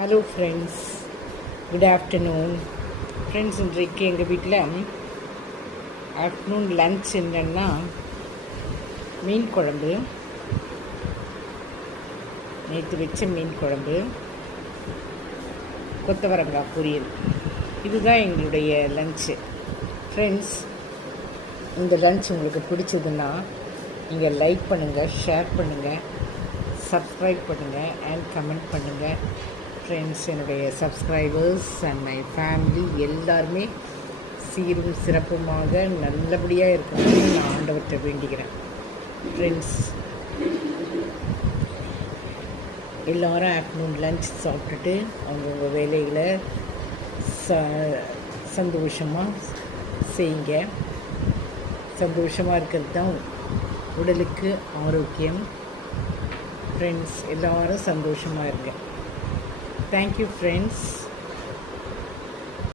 Hello friends, good afternoon. Friends, இன்றைக்கு எங்கள் வீட்டில் ஆஃப்டர்நூன் லன்ச் என்னென்னா மீன் குழம்பு, நேற்று வச்ச மீன் குழம்பு, கொத்தவரங்காய் பொரியல். இதுதான் எங்களுடைய லன்ச்சு. ஃப்ரெண்ட்ஸ், இந்த லன்ச் உங்களுக்கு பிடிச்சதுன்னா நீங்கள் லைக் பண்ணுங்கள், ஷேர் பண்ணுங்கள், சப்ஸ்கிரைப் பண்ணுங்கள் அண்ட் கமெண்ட் பண்ணுங்கள். ஃப்ரெண்ட்ஸ், என்னுடைய சப்ஸ்கிரைபர்ஸ் அண்ட் மை ஃபேமிலி எல்லாருமே சீரும் சிறப்புமாக நல்லபடியாக இருக்கணும்னு நான் ஆண்டவர்கிட்ட வேண்டிக்கிறேன். ஃப்ரெண்ட்ஸ், எல்லோரும் ஆஃப்டர்நூன் லன்ச் சாப்பிட்டுட்டு அவங்கவுங்க வேலைகளை சந்தோஷமாக செய்யுங்க. சந்தோஷமாக இருக்கிறது தான் உடலுக்கு ஆரோக்கியம். ஃப்ரெண்ட்ஸ், எல்லோரும் சந்தோஷமாக இருங்க. Thank you, friends.